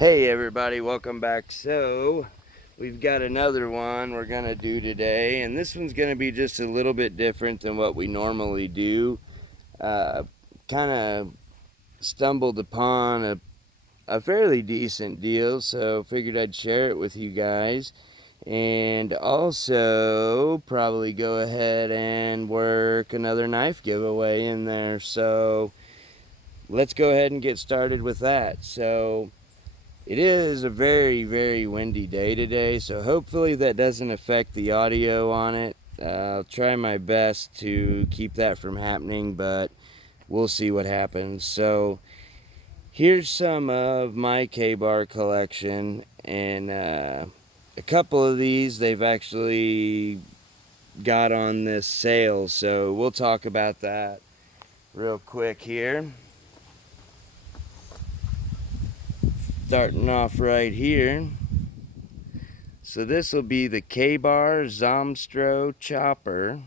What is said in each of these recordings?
Hey everybody, welcome back. So we've got another one we're gonna do today, and this one's gonna be just a little bit different than what we normally do. Kind of stumbled upon a fairly decent deal, so figured I'd share it with you guys, and also probably go ahead and work another knife giveaway in there. So let's go ahead and get started with that. So it is a very, very windy day today, so hopefully that doesn't affect the audio on it. I'll try my best to keep that from happening, but we'll see what happens. So here's some of my Kabar collection, and a couple of these they've actually got on this sale, so we'll talk about that real quick here. Starting off right here. So this will be the Bar Zomstro Chopper.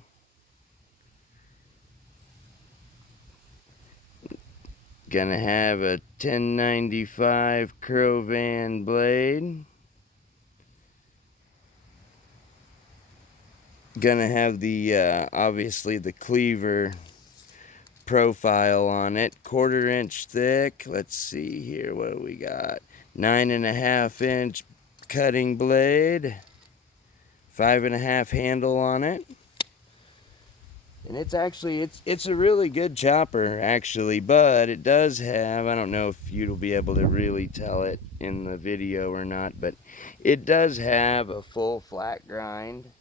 Gonna have a 1095 Crovan blade. Gonna have the obviously the cleaver profile on it, 1/4 inch thick. Let's see here, what do we got? 9.5 inch cutting blade, 5.5 handle on it. And it's actually, it's a really good chopper actually, but it does have, I don't know if you'll be able to really tell it in the video or not, but it does have a full flat grind.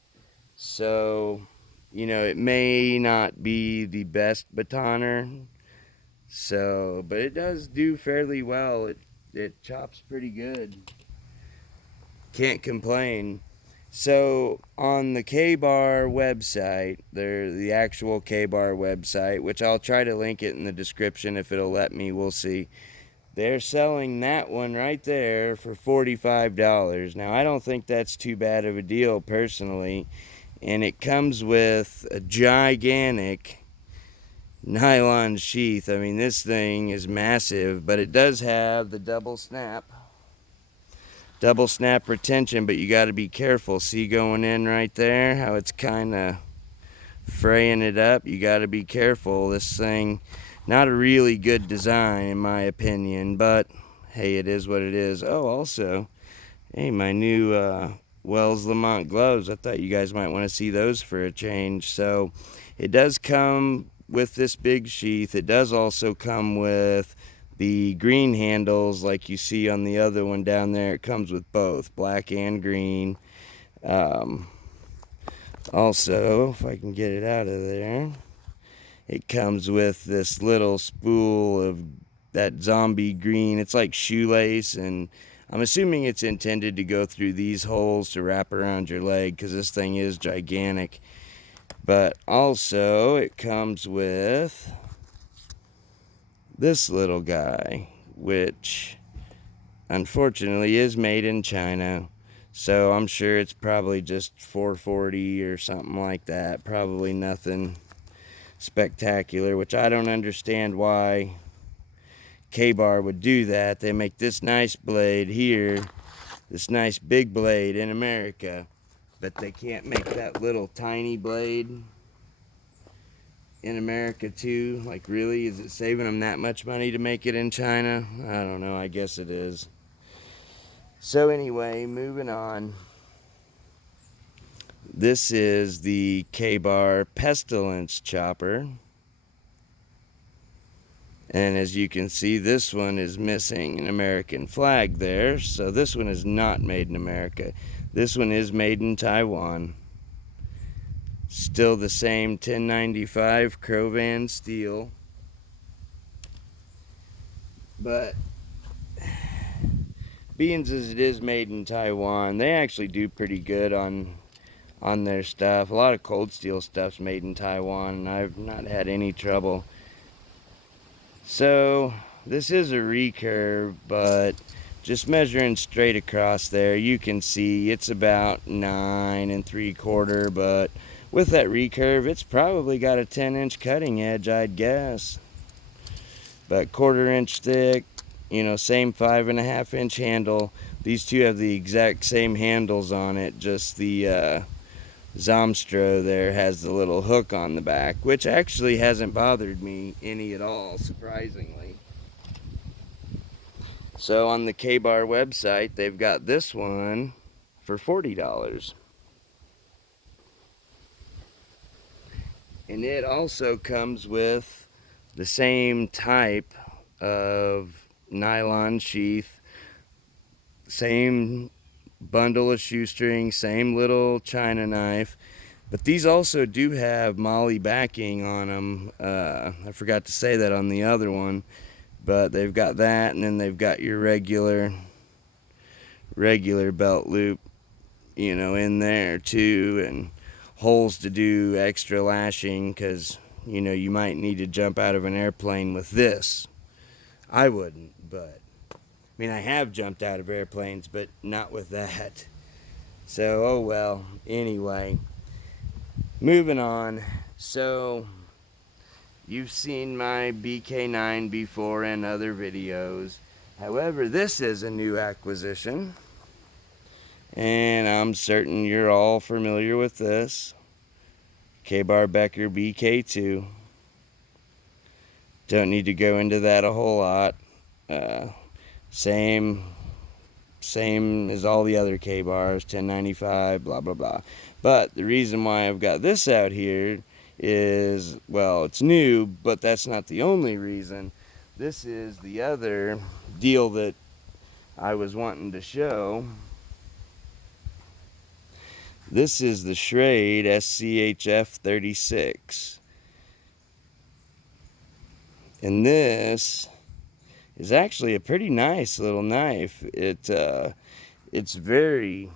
So, you know, it may not be the best batoner, so, but it does do fairly well. It chops pretty good. Can't complain. So on the Kabar website, the actual Kabar website, which I'll try to link it in the description if it'll let me, we'll see. They're selling that one right there for $45. Now I don't think that's too bad of a deal personally, and it comes with a gigantic nylon sheath. I mean, this thing is massive, but it does have the double snap retention, but you got to be careful. See, going in right there, how it's kind of fraying it up. You got to be careful. This thing, not a really good design in my opinion, but hey, it is what it is. Oh, also, hey, my new Wells Lamont gloves. I thought you guys might want to see those for a change. So it does come with this big sheath. It does also come with the green handles like you see on the other one down there. It comes with both black and green. Also, if I can get it out of there, it comes with this little spool of that zombie green. It's like shoelace, and I'm assuming it's intended to go through these holes to wrap around your leg because this thing is gigantic. But also it comes with this little guy, which unfortunately is made in China, so I'm sure it's probably just $4.40 or something like that. Probably nothing spectacular, which I don't understand why Kabar would do that. They make this nice blade here, this nice big blade in America, but they can't make that little tiny blade in America too. Like, really, is it saving them that much money to make it in China? I don't know, I guess it is. So anyway, moving on. This is the Kabar Pestilence Chopper. And as you can see, this one is missing an American flag there. So this one is not made in America. This one is made in Taiwan. Still the same 1095 Crovan steel. But being as it is made in Taiwan, they actually do pretty good on their stuff. A lot of cold steel stuff's made in Taiwan, and I've not had any trouble. So this is a recurve, but just measuring straight across there, you can see it's about 9 3/4, but with that recurve, it's probably got a 10-inch cutting edge, I'd guess. But 1/4 inch thick, You know, same 5.5-inch handle. These two have the exact same handles on it, just the Zomstro there has the little hook on the back, which actually hasn't bothered me any at all, surprisingly. So on the Kabar website, they've got this one for $40. And it also comes with the same type of nylon sheath, same bundle of shoestring, same little china knife. But these also do have molly backing on them. I forgot to say that on the other one. But they've got that, and then they've got your regular belt loop, you know, in there too, and holes to do extra lashing, because, you know, you might need to jump out of an airplane with this. I wouldn't, but I mean, I have jumped out of airplanes, but not with that. So, oh well. Anyway, moving on. So, you've seen my BK9 before in other videos. However, this is a new acquisition, and I'm certain you're all familiar with this. Kabar Becker BK2. Don't need to go into that a whole lot. Same as all the other K-bars, 1095, blah blah blah. But the reason why I've got this out here is, well, it's new, but that's not the only reason. This is the other deal that I was wanting to show. This is the Schrade Schf36. And this is actually a pretty nice little knife. It's very,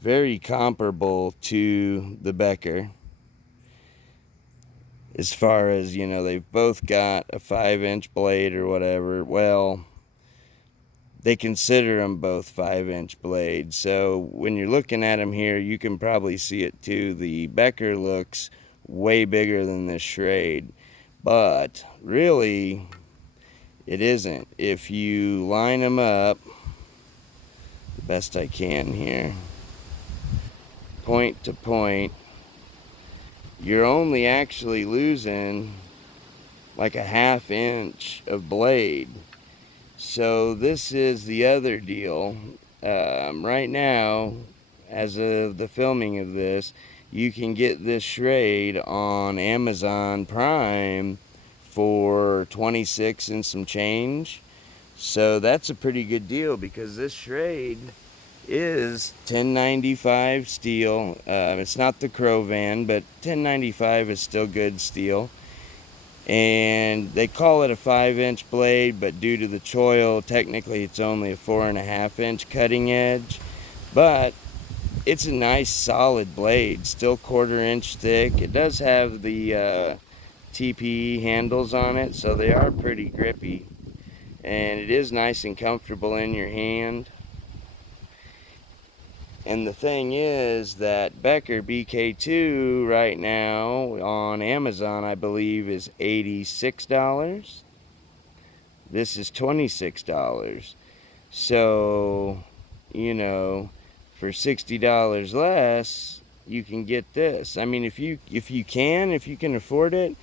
very comparable to the Becker. As far as, you know, they've both got a 5-inch blade or whatever. Well, they consider them both 5-inch blades. So when you're looking at them here, you can probably see it too. The Becker looks way bigger than the Schrade, but really it isn't. If you line them up the best I can here, point to point, you're only actually losing like a 1/2 inch of blade. So this is the other deal. Right now, as of the filming of this, you can get this Schrade on Amazon Prime for $26 and some change. So that's a pretty good deal, because this Schrade is 1095 steel. It's not the Crovan, but 1095 is still good steel. And they call it a 5-inch blade, but due to the choil, technically it's only a 4.5-inch cutting edge. But it's a nice solid blade, still 1/4 inch thick. It does have the TPE handles on it, so they are pretty grippy, and it is nice and comfortable in your hand. And the thing is that Becker BK2 right now on Amazon, I believe, is $86. This is $26. So, you know, for $60 less, you can get this. I mean, if you can afford it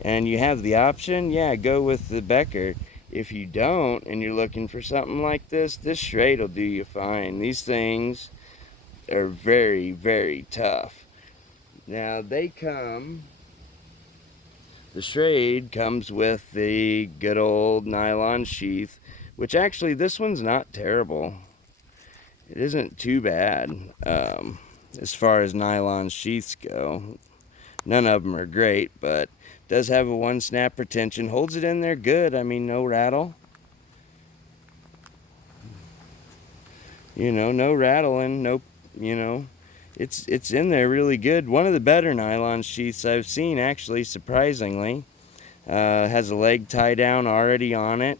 and you have the option, yeah, go with the Becker. If you don't and you're looking for something like this Schrade will do you fine. These things are very, very tough. Now the Schrade comes with the good old nylon sheath, which actually this one's not terrible. It isn't too bad as far as nylon sheaths go. None of them are great, but does have a 1-snap retention. Holds it in there good. I mean, no rattle. You know, no rattling, no, you know, it's in there really good. One of the better nylon sheaths I've seen, actually, surprisingly. Has a leg tie down already on it,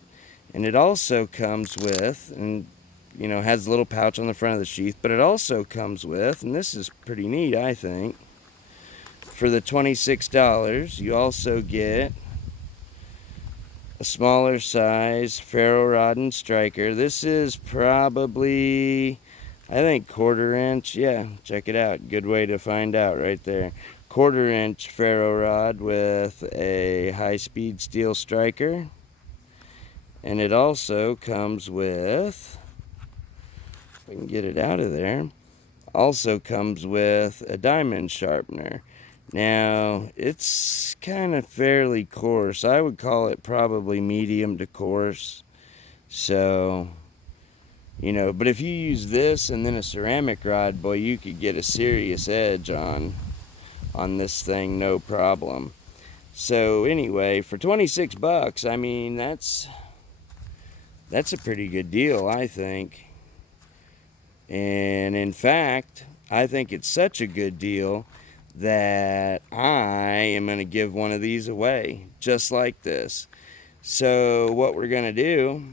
and it also comes with, and you know, has a little pouch on the front of the sheath, but it also comes with, and this is pretty neat, I think, for the $26, you also get a smaller size ferro rod and striker. This is probably, I think, 1/4 inch. Yeah, check it out. Good way to find out right there. 1/4 inch ferro rod with a high-speed steel striker. And it also comes with, if I can get it out of there, also comes with a diamond sharpener. Now, it's kind of fairly coarse. I would call it probably medium to coarse. So, you know, but if you use this and then a ceramic rod, boy, you could get a serious edge on this thing, no problem. So anyway, for 26 bucks, I mean, that's a pretty good deal, I think. And in fact, I think it's such a good deal that I am going to give one of these away, just like this. So what we're going to do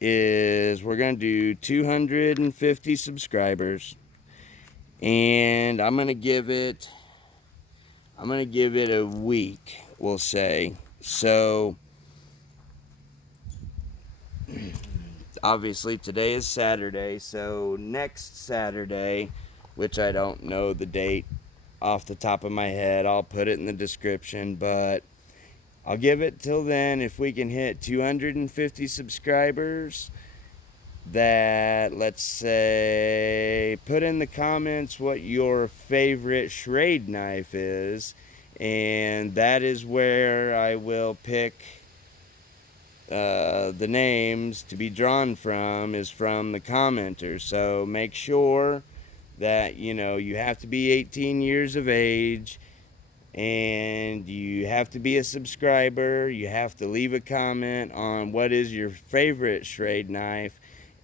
is we're going to do 250 subscribers, and I'm going to give it a week, we'll say. So obviously today is Saturday, so next Saturday, which I don't know the date off the top of my head, I'll put it in the description, but I'll give it till then. If we can hit 250 subscribers, that, let's say, put in the comments what your favorite Schrade knife is, and that is where I will pick the names to be drawn from, is from the commenters. So make sure that, you know, you have to be 18 years of age, and you have to be a subscriber. You have to leave a comment on what is your favorite Schrade knife.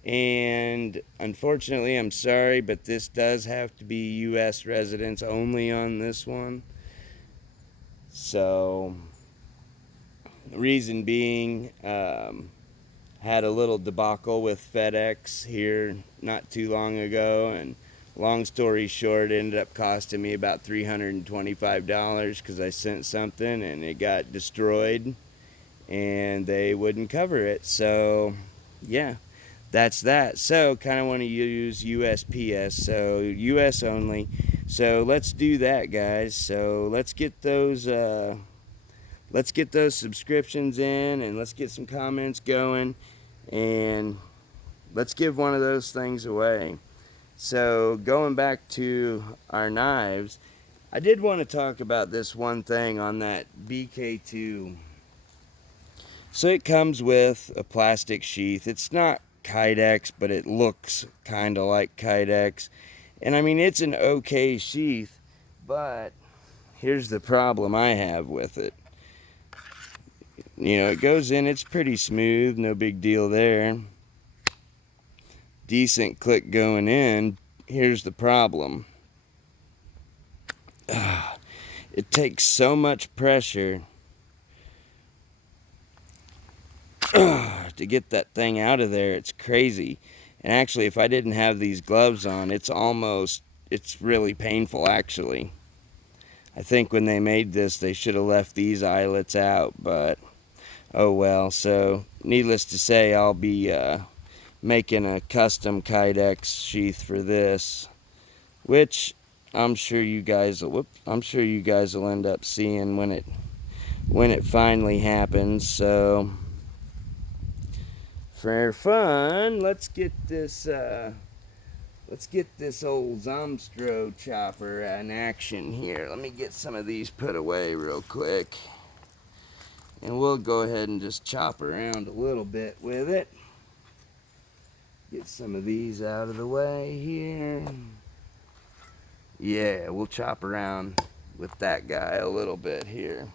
And unfortunately, I'm sorry, but this does have to be U.S. residents only on this one. So, reason being, had a little debacle with FedEx here not too long ago, and long story short, it ended up costing me about $325 because I sent something and it got destroyed and they wouldn't cover it. So yeah, that's that. So kind of want to use USPS, so US only. So let's do that, guys. So let's get those subscriptions in, and let's get some comments going, and let's give one of those things away. So going back to our knives, I did want to talk about this one thing on that BK2. So it comes with a plastic sheath. It's not Kydex, but it looks kind of like Kydex. And I mean, it's an okay sheath, but here's the problem I have with it. You know, it goes in, it's pretty smooth, no big deal there. Decent click going in. Here's the problem. It takes so much pressure to get that thing out of there. It's crazy. And actually, if I didn't have these gloves on, it's really painful, actually. I think when they made this, they should have left these eyelets out, but oh well. So needless to say, I'll be making a custom Kydex sheath for this, which I'm sure you guys will end up seeing when it finally happens. So for fun, let's get this old Zomstro Chopper in action here. Let me get some of these put away real quick, and we'll go ahead and just chop around a little bit with it. Get some of these out of the way here. Yeah, we'll chop around with that guy a little bit here.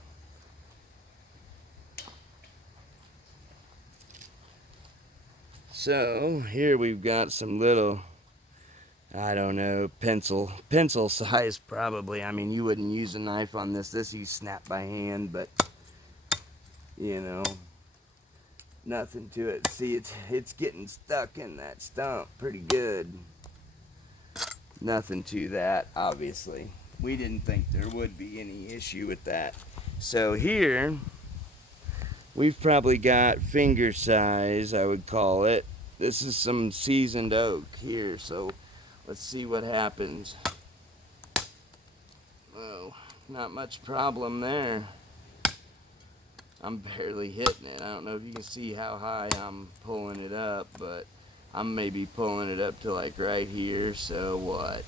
So here we've got some little, I don't know, pencil size probably. I mean, you wouldn't use a knife on this. This you snap by hand, but you know, nothing to it. See, it's getting stuck in that stump pretty good. Nothing to that, obviously. We didn't think there would be any issue with that. So here We've probably got finger size, I would call it. This is some seasoned oak here, so let's see what happens. Oh, not much problem there. I'm barely hitting it. I don't know if you can see how high I'm pulling it up, but I'm maybe pulling it up to like right here, so what?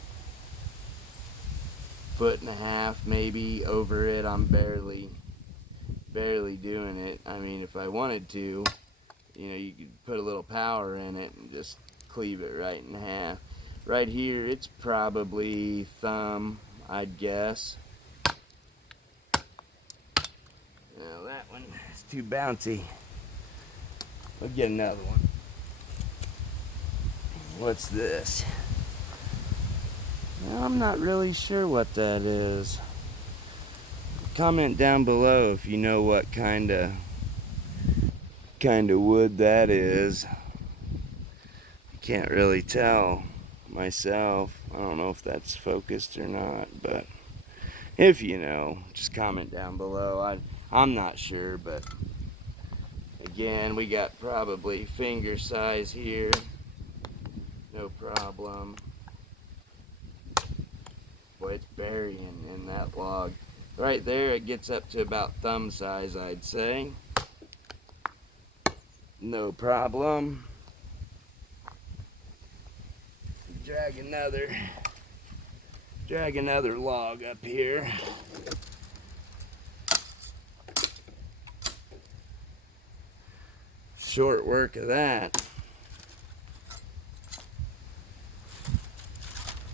1.5 foot maybe over it. I'm barely doing it. I mean, if I wanted to, you know, you could put a little power in it and just cleave it right in half. Right here, it's probably thumb, I'd guess. Now that one is too bouncy. We'll get another one. What's this? Well, I'm not really sure what that is. Comment down below if you know what kind of wood that is. Can't really tell myself. I don't know if that's focused or not, but if you know, just comment down below. I'm not sure, but again, we got probably finger size here. No problem. Boy, it's burying in that log. Right there, it gets up to about thumb size, I'd say. No problem. Drag another log up here. Short work of that.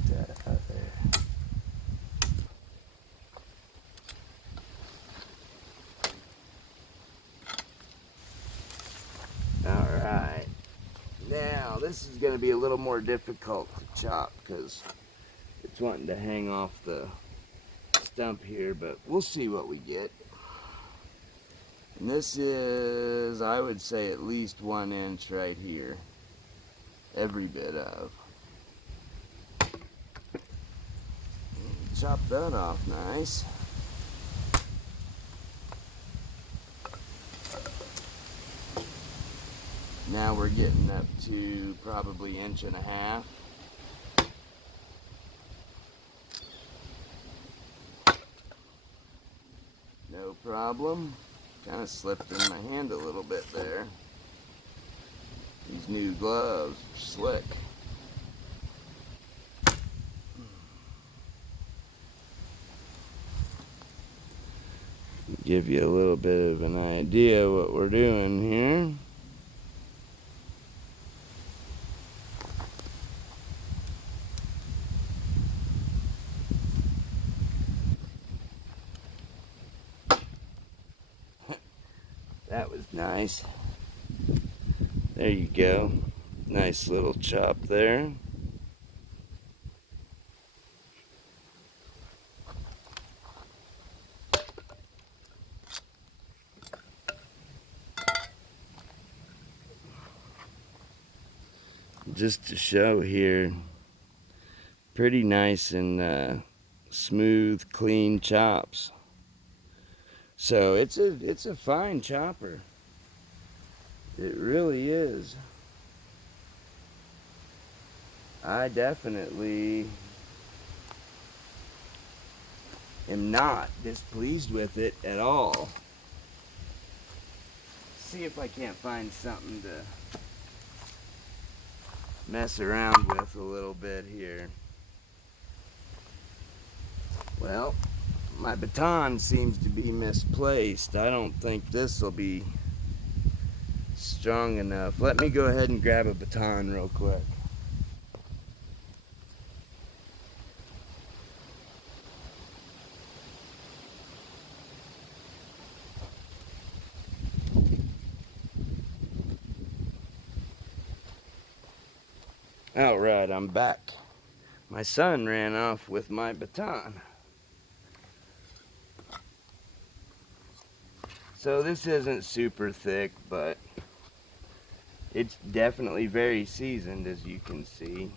That out there. Alright, now this is going to be a little more difficult to chop because it's wanting to hang off the stump here, but we'll see what we get. And this is, I would say, at least 1 inch right here. Every bit of. Chop that off nice. Now we're getting up to probably 1.5 inches. No problem. Kind of slipped in my hand a little bit there. These new gloves are slick. Give you a little bit of an idea what we're doing here. That was nice. There you go. Nice little chop there. Just to show here, pretty nice and smooth, clean chops. So it's a fine chopper. It really is. I definitely am not displeased with it at all. See if I can't find something to mess around with a little bit here. Well, my baton seems to be misplaced. I don't think this will be strong enough. Let me go ahead and grab a baton real quick. Alright, I'm back. My son ran off with my baton. So this isn't super thick, but it's definitely very seasoned, as you can see.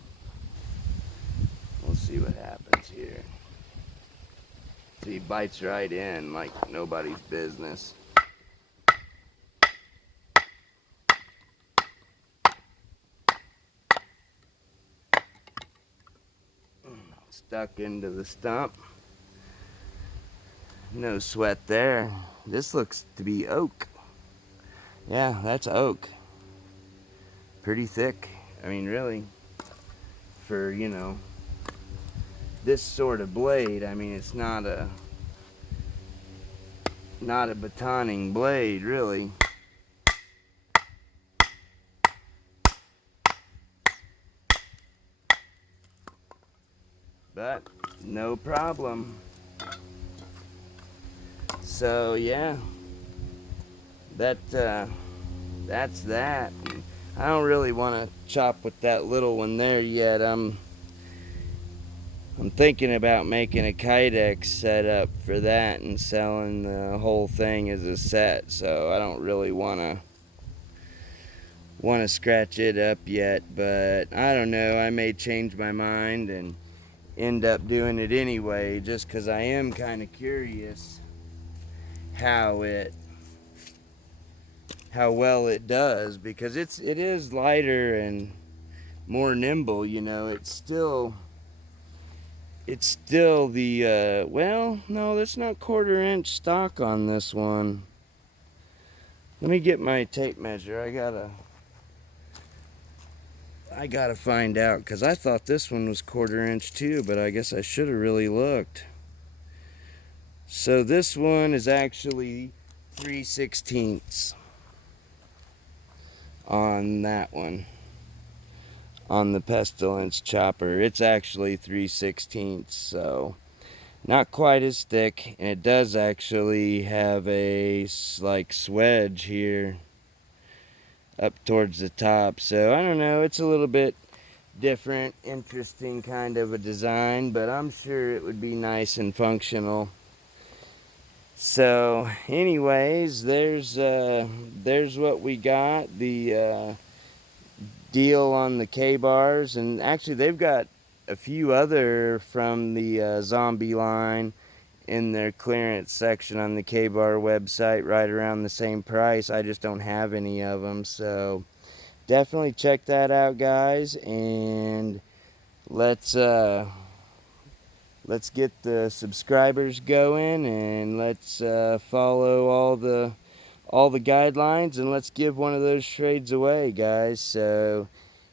We'll see what happens here. See, he bites right in like nobody's business. stuck into the stump. No sweat there. This looks to be oak. Yeah, that's oak. Pretty thick. I mean, really, for, you know, this sort of blade, I mean, it's not a batoning blade, really. But no problem. So yeah, that's that. I don't really want to chop with that little one there yet. I'm thinking about making a Kydex setup for that and selling the whole thing as a set. So I don't really want to scratch it up yet, but I don't know. I may change my mind and end up doing it anyway, just because I am kind of curious how well it does, because it is lighter and more nimble. You know, it's still the well, no, that's not 1/4 inch stock on this one. Let me get my tape measure. I gotta find out, because I thought this one was 1/4 inch too, but I guess I should have really looked. So this one is actually 3/16 on that one. On the Pestilence Chopper, it's actually 3/16, so not quite as thick, and it does actually have a like swedge here up towards the top. So I don't know, it's a little bit different, interesting kind of a design, but I'm sure it would be nice and functional. So anyways, there's what we got. The deal on the Kabars, and actually they've got a few other from the zombie line in their clearance section on the Kabar website, right around the same price. I just don't have any of them, so definitely check that out, guys, and let's get the subscribers going, and let's follow all the guidelines, and let's give one of those Schrades away, guys. So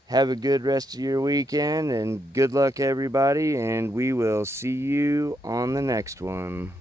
have a good rest of your weekend, and good luck, everybody, and we will see you on the next one.